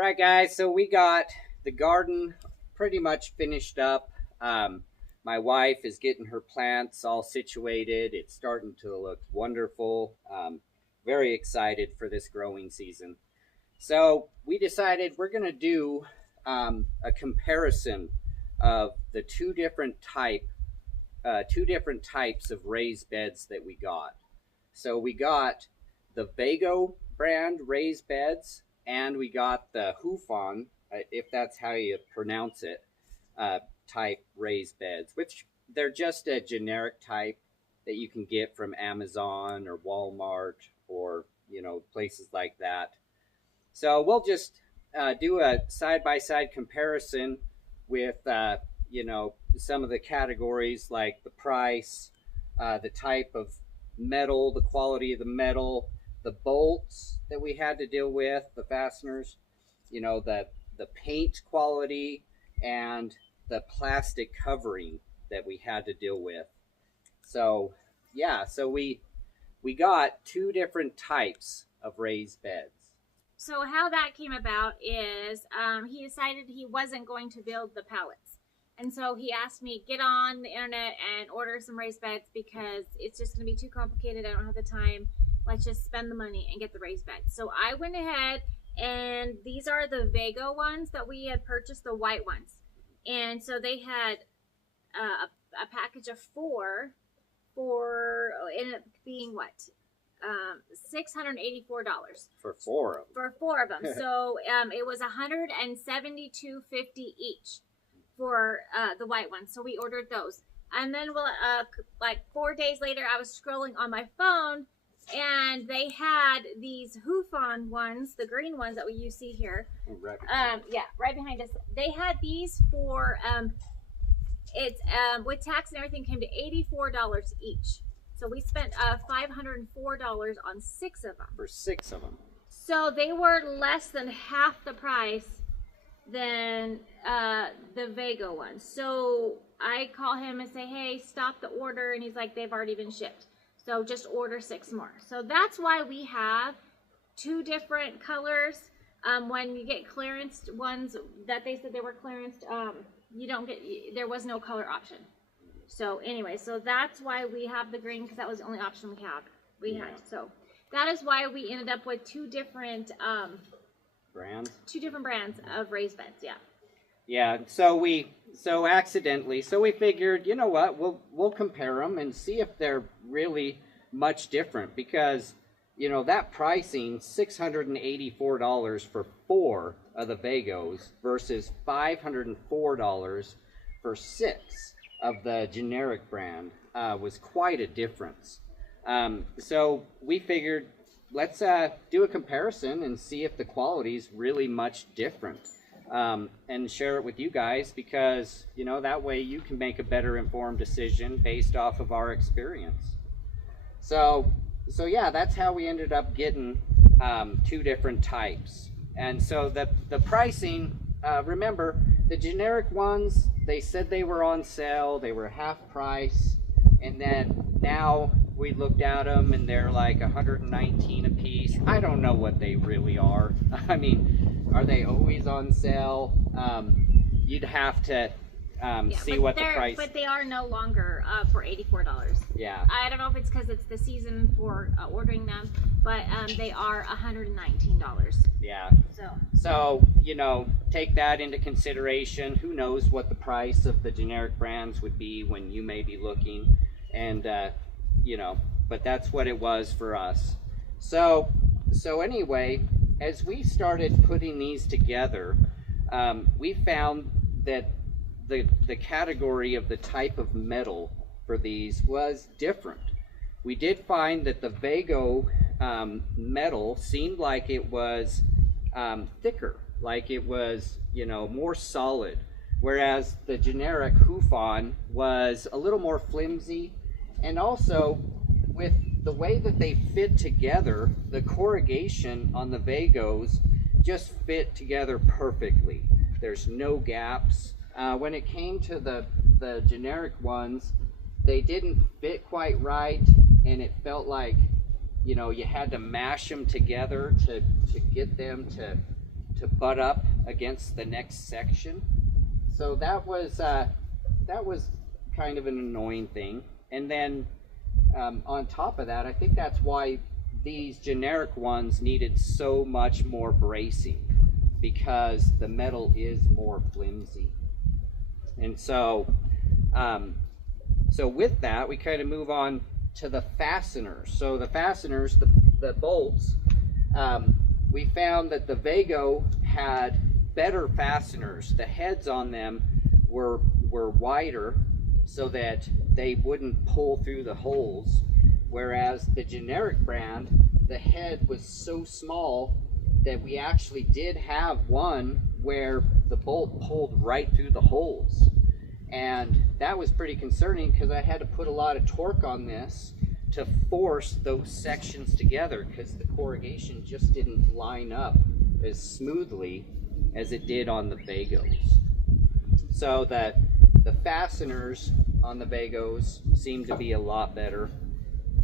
right, guys, so we got the garden pretty much finished up. My wife is getting her plants all situated. It's starting to look wonderful. Very excited for this growing season. So we decided we're going to do a comparison of the two different types of raised beds that we got. So we got the Vego brand raised beds, and we got the Hoofun, if that's how you pronounce it, type raised beds, which they're just a generic type that you can get from Amazon or Walmart or places like that. So we'll just do a side by side comparison with some of the categories like the price, the type of metal, the quality of the metal, the bolts that we had to deal with, the fasteners, the paint quality, and the plastic covering that we had to deal with. So yeah, so we got two different types of raised beds. So how that came about is he decided he wasn't going to build the pallets. And so he asked me, get on the internet and order some raised beds because it's just going to be too complicated. I don't have the time. Let's just spend the money and get the raised beds. So I went ahead, and these are the Vego ones that we had purchased, the white ones. And so they had a package of four for, ended up being what? $684 for four of them. For four of them. So it was $172.50 each for the white ones. So we ordered those, and then like 4 days later, I was scrolling on my phone, and they had these Hoofun ones, the green ones that you see here. Right right behind us. They had these for it's with tax and everything came to $84 each. So we spent $504 on six of them. For six of them. So they were less than half the price than the Vego ones. So I call him and say, hey, stop the order. And he's like, they've already been shipped. So just order six more. So that's why we have two different colors. When you get clearanced ones that they said they were clearanced, you don't get, there was no color option. So anyway, so that's why we have the green, because that was the only option we had. So that is why we ended up with two different brands. Two different brands of raised beds. Yeah. Yeah. So we figured, you know what, we'll compare them and see if they're really much different, because that pricing, $684 for four of the Vegos versus $504 for six of the generic brand was quite a difference. So we figured, let's do a comparison and see if the quality is really much different, and share it with you guys, because that way you can make a better informed decision based off of our experience. So yeah, that's how we ended up getting two different types. And so the pricing, remember, the generic ones, they said they were on sale, they were half price, and then now we looked at them and they're like $119 a piece. I don't know what they really are. I mean, are they always on sale? You'd have to see what the price. But they are no longer for $84. Yeah. I don't know if it's because it's the season for ordering them, but they are $119. Yeah. So take that into consideration. Who knows what the price of the generic brands would be when you may be looking, and but that's what it was for us. So anyway, as we started putting these together, we found that the category of the type of metal for these was different. We did find that the Vego metal seemed like it was thicker, like it was more solid, whereas the generic Hoofun was a little more flimsy, and also with the way that they fit together, the corrugation on the Vegos just fit together perfectly. There's no gaps. When it came to the generic ones, they didn't fit quite right, and it felt like you had to mash them together to get them to butt up against the next section. So that was kind of an annoying thing. And then on top of that, I think that's why these generic ones needed so much more bracing, because the metal is more flimsy. And so so with that, we kind of move on to the fasteners. So the fasteners, the bolts, we found that the Vego had better fasteners. The heads on them were wider so that they wouldn't pull through the holes, whereas the generic brand, the head was so small that we actually did have one where the bolt pulled right through the holes. And that was pretty concerning, because I had to put a lot of torque on this to force those sections together, because the corrugation just didn't line up as smoothly as it did on the Vegos. So that the fasteners on the Vegos seem to be a lot better.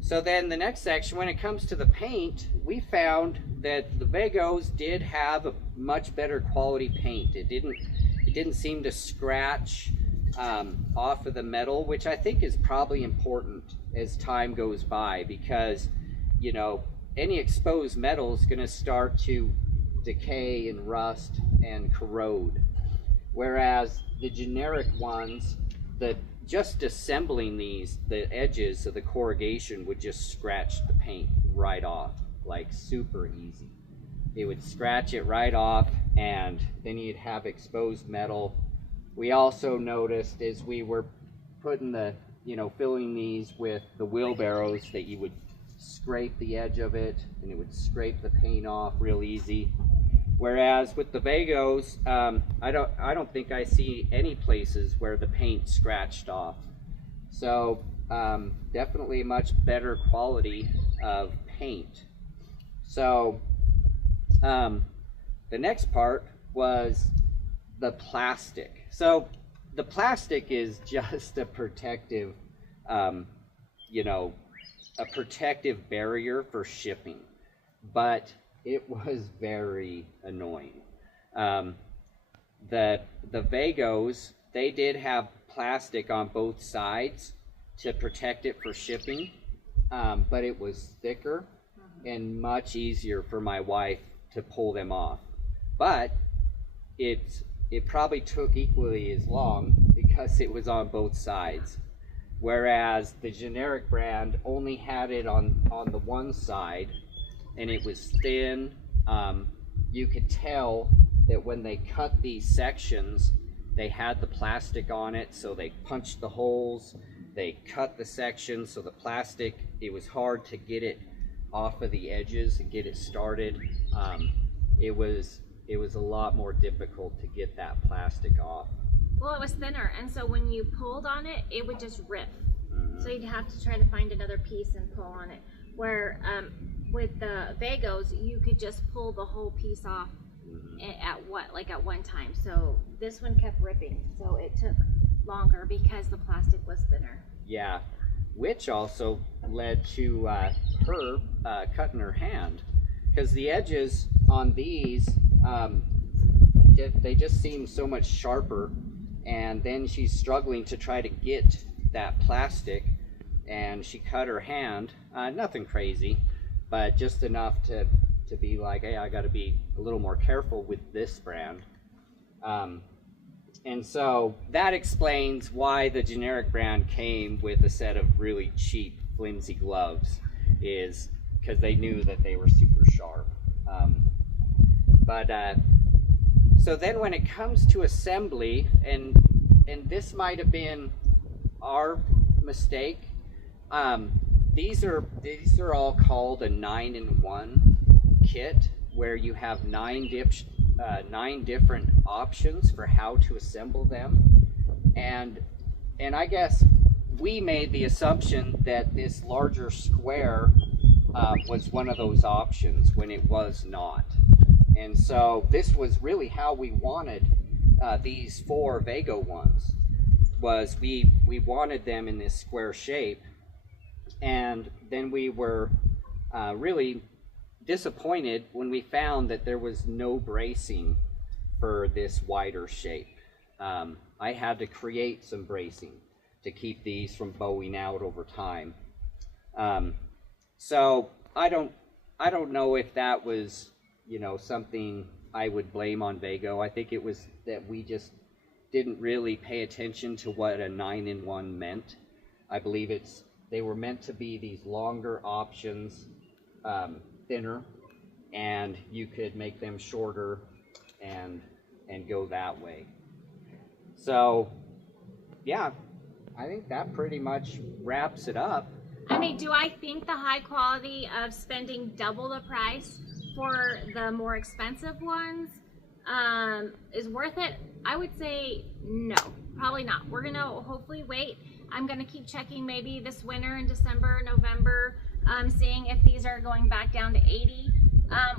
So then the next section, when it comes to the paint, we found that the Vegos did have a much better quality paint. It didn't seem to scratch off of the metal, which I think is probably important as time goes by, because, you know, any exposed metal is going to start to decay and rust and corrode, whereas the generic ones, just assembling these, the edges of the corrugation would just scratch the paint right off, like super easy. It would scratch it right off, and then you'd have exposed metal. We also noticed as we were putting filling these with the wheelbarrows, that you would scrape the edge of it and it would scrape the paint off real easy. Whereas with the Vegos, I don't think I see any places where the paint scratched off. So definitely a much better quality of paint. So the next part was the plastic. So the plastic is just a protective, a protective barrier for shipping, but it was very annoying. The Vegos, they did have plastic on both sides to protect it for shipping, but it was thicker and much easier for my wife to pull them off. But it probably took equally as long because it was on both sides. Whereas the generic brand only had it on the one side, and it was thin. You could tell that when they cut these sections, they had the plastic on it, so they punched the holes, they cut the sections, so the plastic, it was hard to get it off of the edges and get it started. It was a lot more difficult to get that plastic off. Well, it was thinner, and so when you pulled on it, it would just rip. So you'd have to try to find another piece and pull on it. Where with the Vegos, you could just pull the whole piece off at one time. So this one kept ripping, so it took longer because the plastic was thinner. Yeah, which also led to her cutting her hand, because the edges on these, they just seem so much sharper, and then she's struggling to try to get that plastic, and she cut her hand. Nothing crazy, but just enough to be like, hey, I got to be a little more careful with this brand. And so that explains why the generic brand came with a set of really cheap, flimsy gloves, is because they knew that they were super sharp. So then when it comes to assembly, and this might have been our mistake, these are all called a 9-in-1 kit, where you have nine different options for how to assemble them, and I guess we made the assumption that this larger square was one of those options when it was not. And so this was really how we wanted these 4 Vego ones, was we wanted them in this square shape. And then we were really disappointed when we found that there was no bracing for this wider shape. I had to create some bracing to keep these from bowing out over time. So I don't know if that was, you know, something I would blame on Vego. I think it was that we just didn't really pay attention to what a 9-in-1 meant. I believe they were meant to be these longer options, thinner, and you could make them shorter and go that way. So yeah, I think that pretty much wraps it up. I mean, do I think the high quality of spending double the price for the more expensive ones is worth it? I would say no, probably not. We're gonna hopefully wait. I'm gonna keep checking maybe this winter in December, November, seeing if these are going back down to 80.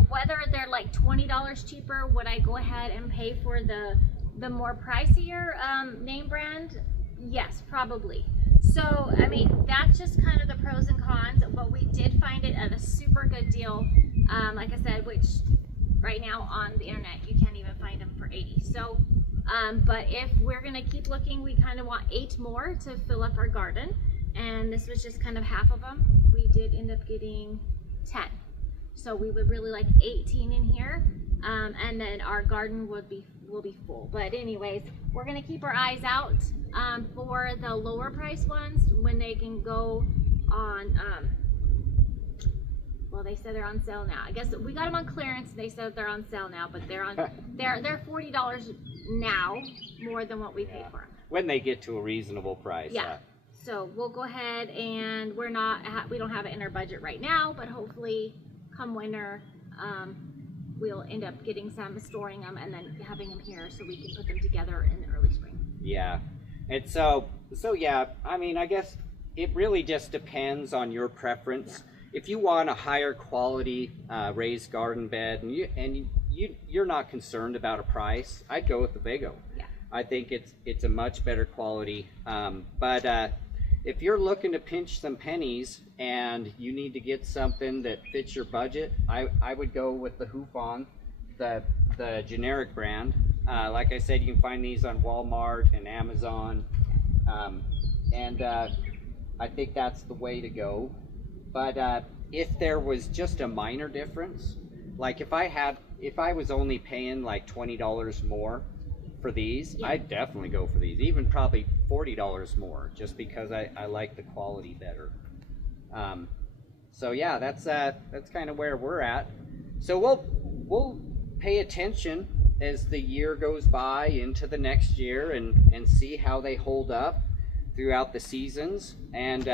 Whether they're like $20 cheaper, would I go ahead and pay for the more pricier name brand? Yes, probably. So, I mean, that's just kind of the pros and cons, but we did find it at a super good deal, like I said, which right now on the internet, you can't even find them for 80. So, but if we're gonna keep looking, we kind of want 8 more to fill up our garden, and this was just kind of half of them. We did end up getting 10. So we would really like 18 in here, and then our garden will be full. But anyways, we're gonna keep our eyes out for the lower price ones when they can go on. Well, they said they're on sale now. I guess we got them on clearance. They said they're on sale now, but they're on they're $40 now, more than what we paid for them. When they get to a reasonable price. Yeah. So we'll go ahead, and we don't have it in our budget right now, but hopefully come winter, we'll end up getting some, storing them, and then having them here so we can put them together in the early spring. Yeah, and so yeah, I mean, I guess it really just depends on your preference. Yeah. If you want a higher quality raised garden bed, and you're not concerned about a price, I'd go with the Vego. Yeah. I think it's a much better quality, but if you're looking to pinch some pennies and you need to get something that fits your budget, I would go with the Hoofun, the generic brand. Like I said, you can find these on Walmart and Amazon, and I think that's the way to go. But if there was just a minor difference, like if I was only paying like $20 more for these, yeah, I'd definitely go for these, even probably $40 more, just because I like the quality better. So yeah, that's kind of where we're at. So we'll pay attention as the year goes by into the next year and see how they hold up throughout the seasons, and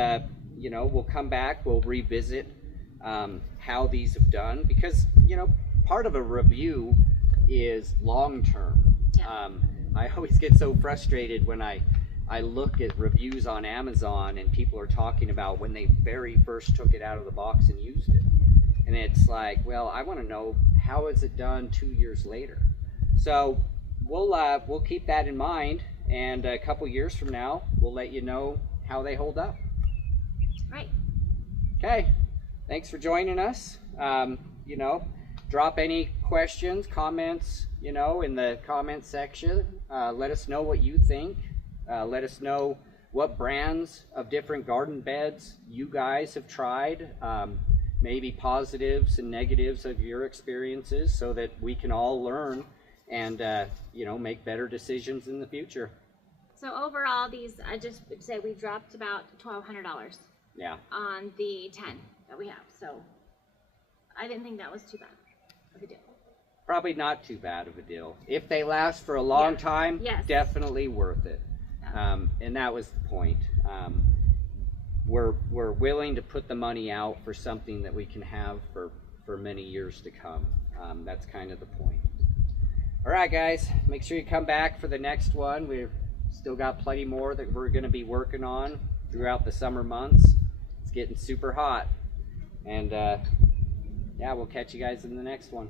you know, we'll come back, we'll revisit how these have done, because you know, part of a review is long term. Yeah. I always get so frustrated when I look at reviews on Amazon and people are talking about when they very first took it out of the box and used it. And it's like, well, I want to know, how is it done 2 years later? So we'll keep that in mind, and a couple years from now, we'll let you know how they hold up. Right. Okay. Thanks for joining us. You know, drop any questions, comments, you know, in the comment section. Let us know what you think. Let us know what brands of different garden beds you guys have tried, maybe positives and negatives of your experiences, so that we can all learn and you know, make better decisions in the future. So overall, these, I just would say we dropped about $1,200. Yeah. On the 10 that we have. So I didn't think that was too bad of a deal. Probably not too bad of a deal. If they last for a long time, yes, definitely worth it. Yeah. And that was the point. We're willing to put the money out for something that we can have for many years to come. That's kind of the point. All right, guys, make sure you come back for the next one. We've still got plenty more that we're going to be working on throughout the summer months. It's getting super hot. And yeah, we'll catch you guys in the next one.